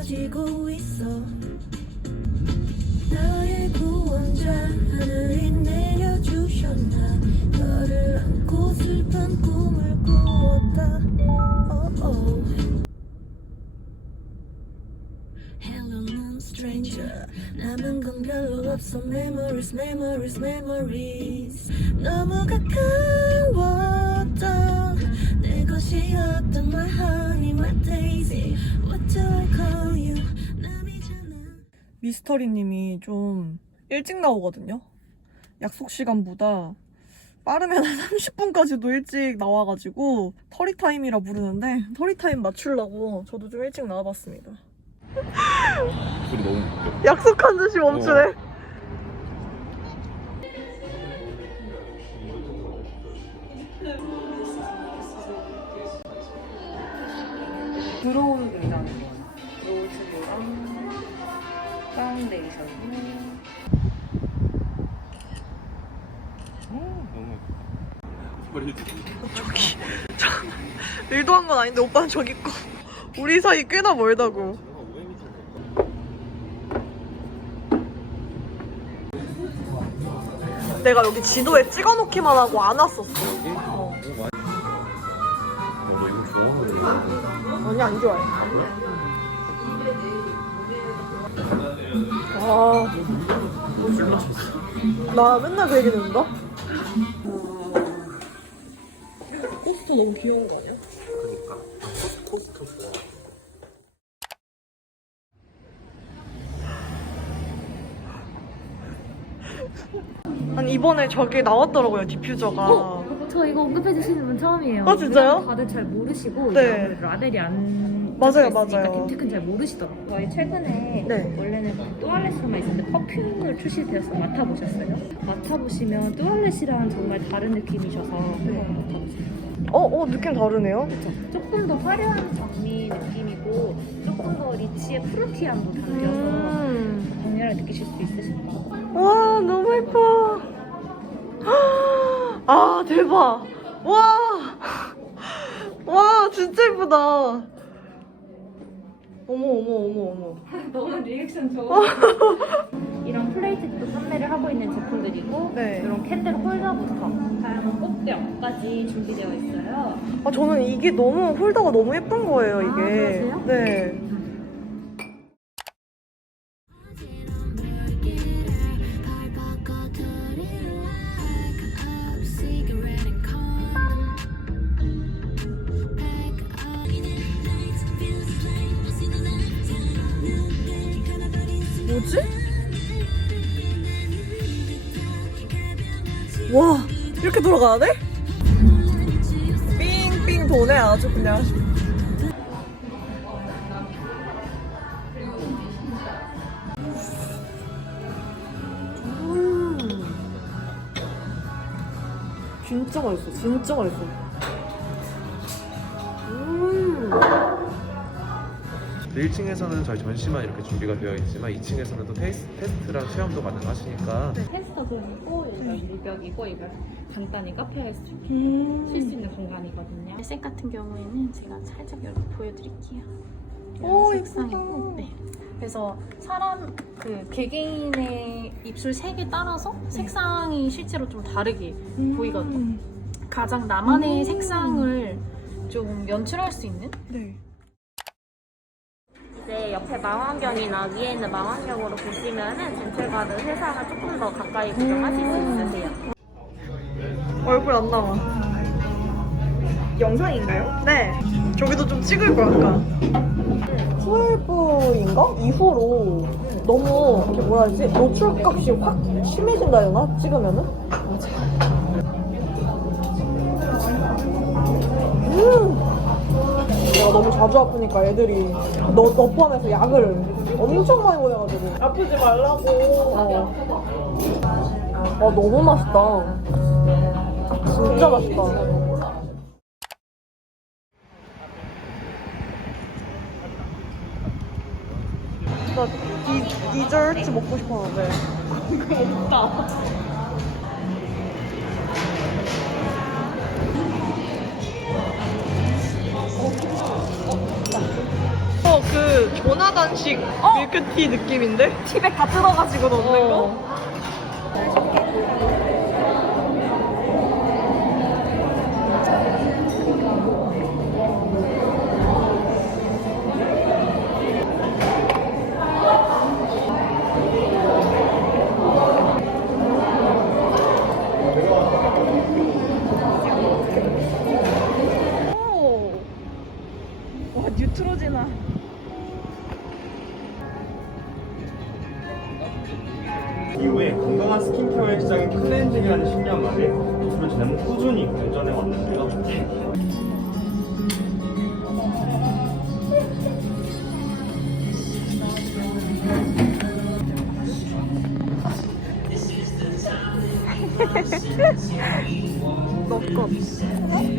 가지고 있어 나의 구원자 하늘이 내려주셨나 너를 안고 슬픈 꿈을 꾸었다 oh, oh. Hello moon stranger 남은 건 별로 없어 Memories memories memories 너무 가까웠던 내 것이었던 my honey my daisy What do I call 미스터리님이 좀 일찍 나오거든요. 약속 시간보다 빠르면 한 30분까지도 일찍 나와가지고 터리 타임이라 부르는데 터리 타임 맞추려고 저도 좀 일찍 나와봤습니다. 소리 너무 웃겨. 약속한 듯이 멈추네. 들어오는 굉장히 파운데이션 너무 머리 의도한 건 아닌데 오빠는 저기 있고 우리 사이 꽤나 멀다고. 내가 여기 지도에 찍어놓기만 하고 안 왔었어. 어. 아니 안 좋아해. 아, 나 맨날 그 얘기 듣는다. 코스트 너무 귀여운 거 아니야? 그러니까 코스터 좋아. 아니 이번에 저기 나왔더라고요 디퓨저가. 어, 저 이거 언급해 주시는 분 처음이에요. 아, 진짜요? 다들 잘 모르시고 네. 라벨이 안 맞아요, 있으니까 맞아요. 딥티크는 잘 모르시더라고요. 저희 최근에 네. 원래는 또알렛으로만 있었는데 퍼퓸을 출시되어서 맡아보셨어요? 맡아보시면 또알렛이랑 정말 다른 느낌이셔서 한번 맡아보세요. 어, 어 느낌 다르네요. 조금 더 화려한 장미 느낌이고 조금 더 리치의 프루티함도 담겨서 음. 강렬하게 느끼실 수 있으실 거예요. 와 너무 예뻐. 아 대박. 와. 와 진짜 예쁘다. 어머 어머 어머 어머. 너무 리액션 좋아. 이런 플레이트도 판매를 하고 있는 제품들이고 네. 이런 캔들 홀더부터 다양한 꽃병까지 준비되어 있어요. 아 저는 이게 너무 홀더가 너무 예쁜 거예요 이게. 그러세요? 네. 와 이렇게 돌아가야 돼? 삥삥 도네 아주 그냥. 음. 진짜 맛있어, 진짜 맛있어. 1층에서는 저희 전시만 이렇게 준비가 되어 있지만 2층에서는 또 테스트, 테스트랑 체험도 가능하시니까 테스터 룸이고 여기가 일벽이고 이거 간단히 카페에서 음. 쉴수 있는 공간이거든요. 색 같은 경우에는 제가 살짝 이렇게 보여드릴게요. 오, 색상이고, 네. 그래서 사람 그 개개인의 입술 색에 따라서 색상이 실제로 좀 다르게 보이거든요. 가장 나만의 음. 색상을 좀 연출할 수 있는 네. 옆에 망원경이나 위에 있는 망원경으로 보시면은 젠틀가드 회사가 조금 더 가까이 구경하실 수 있으세요. 얼굴 안 나와. 영상인가요? 네. 저기도 좀 찍을 거야, 아까. 12인가? 이후로 너무, 이게 뭐라 해야지? 노출값이 확 심해진다 해야 되나? 찍으면은? 음! 내가 너무 자주 아프니까 애들이 너, 너 포함해서 약을 엄청 많이 보내가지고. 아프지 말라고. 어. 아, 너무 맛있다. 진짜 맛있다. 나 디, 디저트 먹고 싶었는데. 없다. 그, 조나단식 밀크티 느낌인데? 티백 다 뜯어가지고 넣는 거?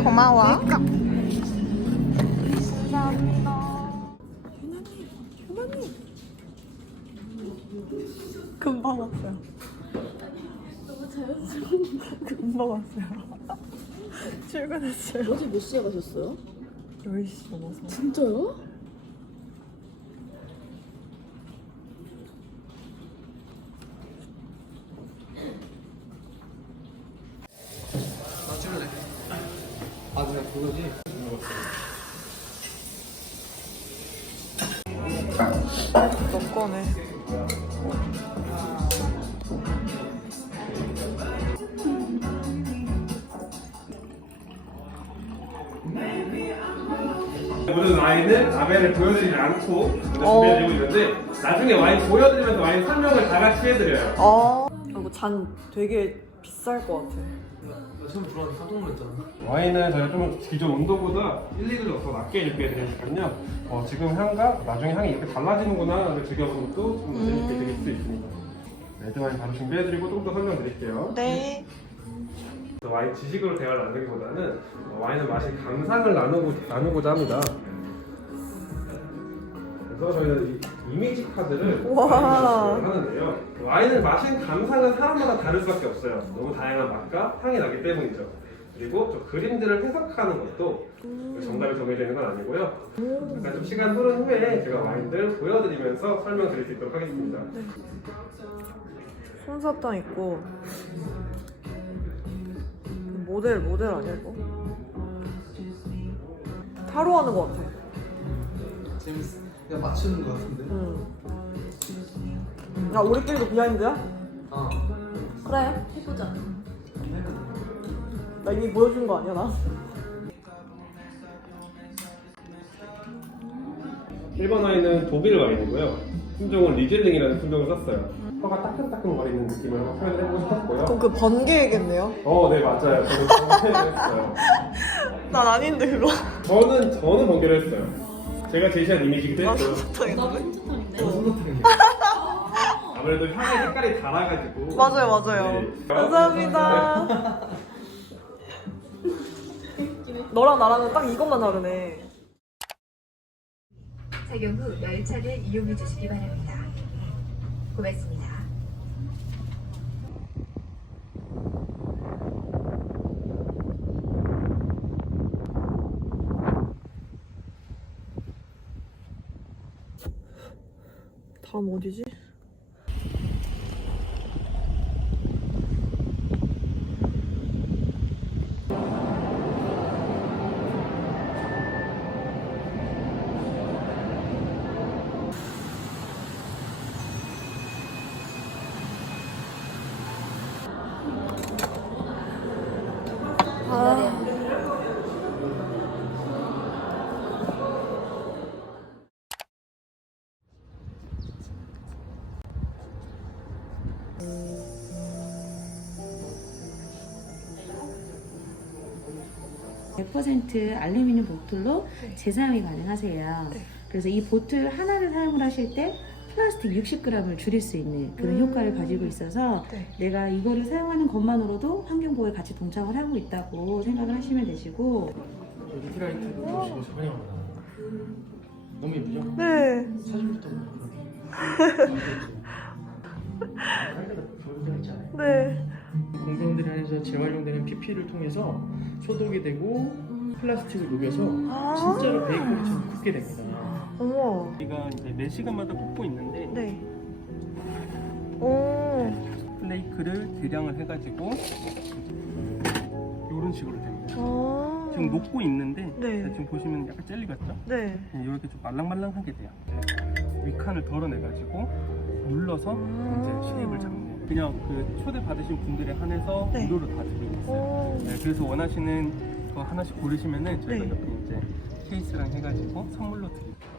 고마워. 금방 왔어요. 너무 자연스러워 금방 왔어요. 출근했어요. 어제 몇 시에 가셨어요? 10시 넘어서. 진짜요? 너 거네 모든 와인은 라벨을 보여드리지 않고 어. 준비해드리고 있는데 나중에 와인 보여드리면서 와인 설명을 다 같이 해드려요. 아 이거 잔 되게 비쌀 것 같아 와인은 저희가 좀 기존 온도보다 1, 2도 더 낮게 이렇게 드리니까요. 어, 지금 향과 나중에 향이 이렇게 달라지는구나 즐겨보는 것도 좀 재밌게 드릴 수 있습니다. 레드 와인 바로 준비해드리고 조금 더 설명드릴게요. 네 와인 지식으로 대화를 나누기보다는 어, 와인은 맛이 감상을 나누고, 나누고자 합니다. 그래서 저희는 이 이미지 카드를 와. 진행을 하는데요. 와인은 마신 감상은 사람마다 다를 수밖에 없어요. 너무 다양한 맛과 향이 나기 때문이죠. 그리고 저 그림들을 해석하는 것도 정답이 정해져 있는 건 아니고요. 약간 좀 시간 흐른 후에 제가 와인들 보여드리면서 설명드릴 수 있도록 하겠습니다. 솜사탕 있고 모델 모델 아니야 이거? 타로 하는 것 같아 재밌어. 그냥 맞추는 거 같은데. 응. 야 우리끼리도 비하인드야? 어. 그래 해보자 나 이미 보여준 거 아니야 나? 1번 와인은 독일 와인이고요. 품종은 리젤링이라는 품종을 썼어요. 혀가 따끈따끈 거리는 느낌을 한번 표현을 해보고 싶었고요. 그럼 그 번개겠네요? 어, 네, 맞아요. 저는 번개를 했어요. 난 아닌데 그거 저는, 저는 번개를 했어요. 제가 제시한 이미지기 나 때문에 솜사탕인데? 아무래도 향의 색깔이 달아가지고. 맞아요 맞아요 네. 감사합니다 너랑 나랑은 딱 이것만 다르네 착용 후 열차를 이용해 주시기 바랍니다. 고맙습니다. 다음 어디지? (100% 알루미늄 보틀로 재사용이 가능하세요. 그래서 이 보틀 하나를 사용을 하실 때 플라스틱 60g을 줄일 수 있는 그런 음. 효과를 가지고 있어서 네. 내가 이거를 사용하는 것만으로도 환경 보호에 같이 동참을 하고 있다고 생각을 하시면 되시고 리트라이트도 보시고 환영합니다. 너무 예쁘죠? 네 사진부터 네. 공병들이 안에서 재활용되는 PP를 통해서 소독이 되고 플라스틱을 녹여서 아. 진짜로 베이커리처럼 굽게 됩니다. 어머. 우리가 이제 매 시간마다 뽑고 있는데 네. 오. 플레이 글을 대량을 해가지고 이런 식으로 됩니다. 아. 지금 녹고 있는데 네. 지금 보시면 약간 젤리 같죠? 네. 이렇게 좀 말랑말랑하게 돼요. 위칸을 덜어내가지고 눌러서 이제 쉐입을 잡는 거예요. 그냥 그 초대 받으신 분들에 한해서 네. 무료로 다 드리고 있어요. 오. 네, 그래서 원하시는 거 하나씩 고르시면은 저희가 네. 옆에 이제 케이스랑 해가지고 선물로 드릴게요.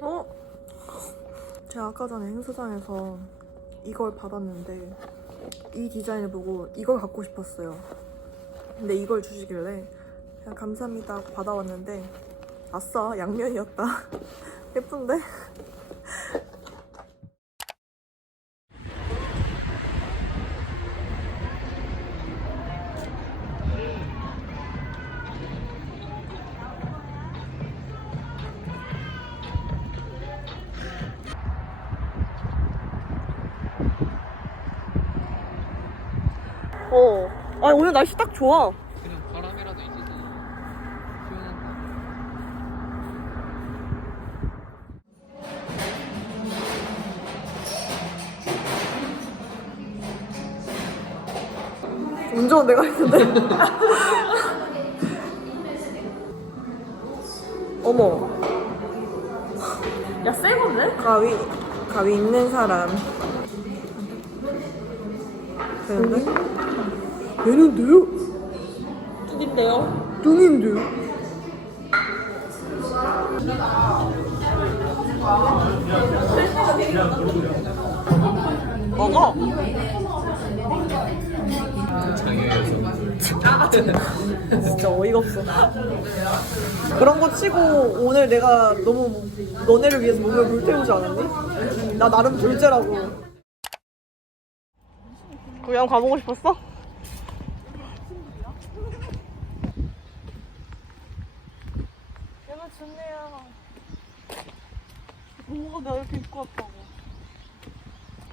어? 제가 아까 전에 행사장에서 이걸 받았는데 이 디자인을 보고 이걸 갖고 싶었어요. 근데 이걸 주시길래 그냥 감사합니다 하고 받아왔는데 아싸 양면이었다. 예쁜데? 날씨 딱 좋아. 그냥 바람이라도 표현한다. 운전 내가 했는데. 어머. 야, 새 건데? 가위, 가위 있는 사람. 되는데? 되는데요? 인데요. 눈인데요? 먹어! 진짜 어이가 없어. 그런 거 치고 오늘 내가 너무 너네를 위해서 몸을 불태우지 않았니? 나 나름 졸제라고. 고향 가보고 싶었어? 좋네요. 뭐가 내가 이렇게 입고 왔다고.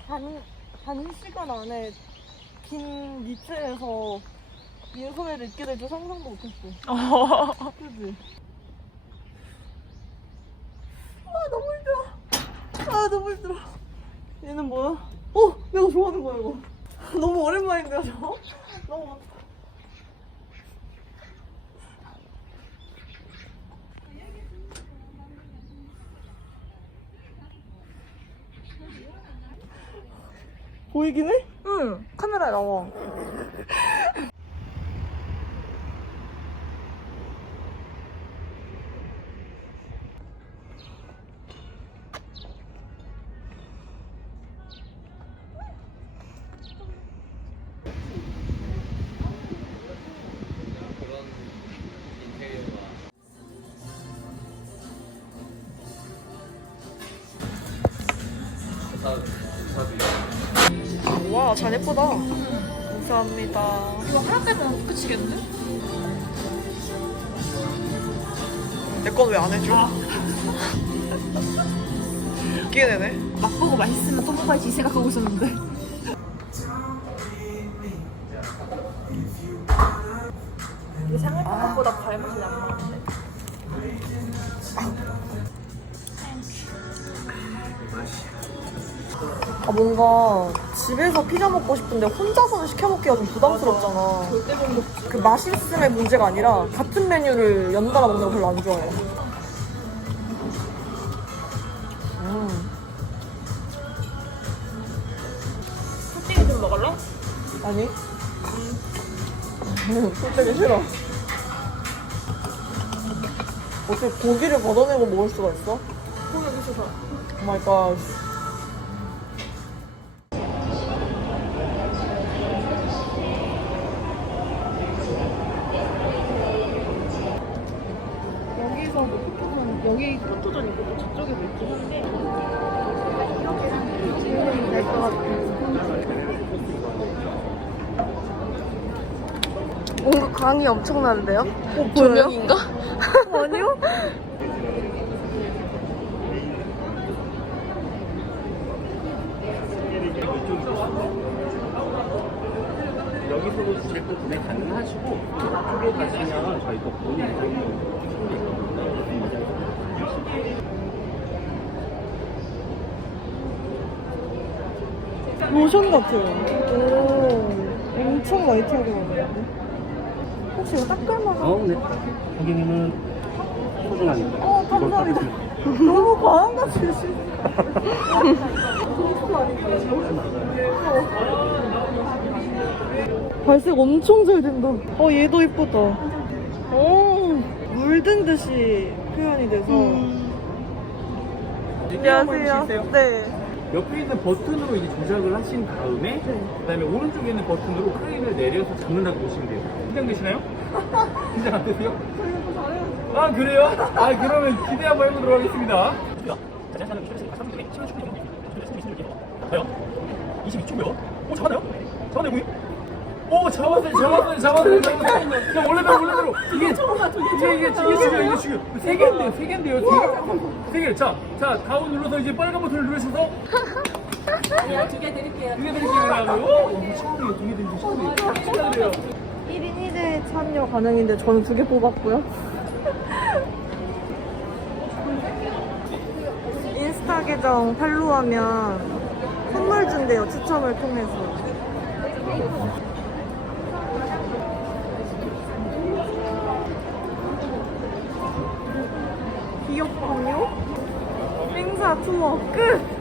단, 단 시간 안에 긴 니트에서 민소매를 입게 될 줄 상상도 못했어. 그지? 아, 너무 힘들어. 아, 너무 힘들어. 얘는 뭐야? 어, 내가 좋아하는 거야, 이거. 너무 오랜만인데요, 저? 너무. 보이긴 해? 응, 카메라에 나와. 와, 잘 예쁘다. 감사합니다. 이거 하나 빼면 끝이겠는데? 내 건 왜 안 해줘? 웃기게 되네. 맛보고 맛있으면 또 먹어야지 생각하고 있었는데. 이게 생각한 것보다 발맛이 안 나는데. 아 뭔가 집에서 피자 먹고 싶은데 혼자서는 시켜 먹기가 좀 부담스럽잖아. 그 맛있음의 문제가 아니라 같은 메뉴를 연달아 먹는 거 별로 안 좋아해. 음. 솔직히 좀 먹을래? 아니. 음, 솔직히 싫어. 어떻게 고기를 걷어내고 먹을 수가 있어? 고기 여기 있어서. 오 마이 갓. 여기 포토존 있고 또 저쪽에 도 있긴 한데. 될것 같아. 뭔가 광이 엄청난데요? 어, 조명인가? 아니요? 여기서도 주택도 구매 가능하시고 이쪽에 가시면 저희 또 본인 로션 같아요. 오, 엄청 라이트하게 나오는데. 혹시 이거 닦을만 한? 어, 네. 고객님은 소중하니까. 어, 감사합니다. 너무 과한 거 주시. 발색 엄청 잘 된다. 어, 얘도 이쁘다. 오, 물든 듯이 표현이 돼서. 안녕하세요. 네. 옆에 있는 버튼으로 이제 조작을 하신 다음에 그다음에 오른쪽에 있는 버튼으로 크레인을 내려서 잡는다고 보시면 돼요. 긴장되시나요? 긴장 안 되세요? 아 그래요? 아 그러면 기대 한번 해보도록 하겠습니다. 저요? 22초고요. 오? 잡았나요 고객? 오 잡았어요 잡았어요 잡았어요 잡았어요. 그냥 원래대로 원래대로 이게 이게 이게 이게 지금 이게 지금 세 개인데요 세 개인데요 세개 자자 다운 눌러서 이제 빨간 버튼을 누르셔서. 두개 드릴게요. 두개 드릴게요 오 친구들 두개 드리죠 친구들 축하드려요. 1인 1회 참여 가능인데 저는 두 개 뽑았고요. 인스타 계정 팔로우하면 선물 준대요, 추첨을 통해서. 귀엽군요. 행사 투어 끝! 끝!